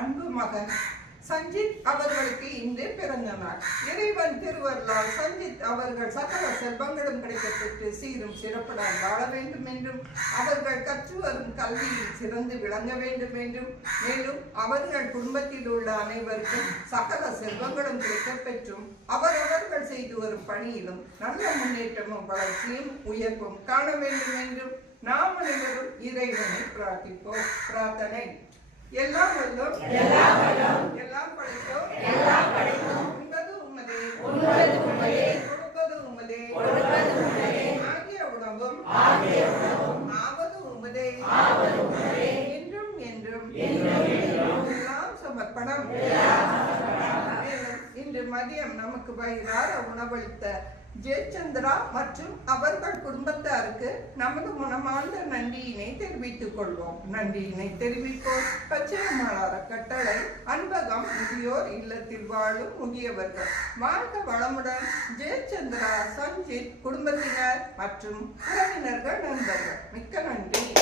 அன்பு மகன் சஞ்சித் அவர்களுக்கு இன்று பிறந்த நாள் இறைவன் திருவருளால் சஞ்சித் அவர்கள் சகல செல்வங்களும் கிடைக்கப்பெற்று சீரும் சிறப்புடன் வாழ வேண்டும் என்றும் அவர்கள் கற்று வரும் கல்வியில் சிறந்து விளங்க வேண்டும் என்றும் மேலும் அவர்கள் குடும்பத்தில் உள்ள அனைவருக்கும் சகல செல்வங்களும் கிடைக்கப்பெற்றும் அவரவர்கள் செய்து வரும் பணியிலும் நல்ல முன்னேற்றமும் வளர்ச்சியும் உயர்வும் காண வேண்டும் என்றும் நாம் அனைவரும் இறைவனை பிரார்த்திப்போம். பிரார்த்தனை. எல்லாம் வல்லோம் எல்லாம் படைத்தோம் உண்பது உமதே. கொடுப்பது உமதே. ஆகிய உணவும் ஆவது உமதே. என்றும் என்றும் எல்லாம் சமர்ப்பணம். இன்று மதியம் நமக்கு வயிறார உணவளித்த ஜெயச்சந்திரா மற்றும் அவர்கள் குடும்பத்தாருக்கு நமது மனமார்ந்த நன்றியினை தெரிவித்துக் கொள்வோம். நன்றியினை தெரிவிப்போம். பச்சையம்மாளார கட்டளை அன்பகம் முதியோர் இல்லத்தில் வாழும் முதியவர்கள். வாழ்க வளமுடன். ஜெயச்சந்திரா சஞ்சித் குடும்பத்தினர் மற்றும் உறவினர்கள் நண்பர்கள். மிக்க நன்றி.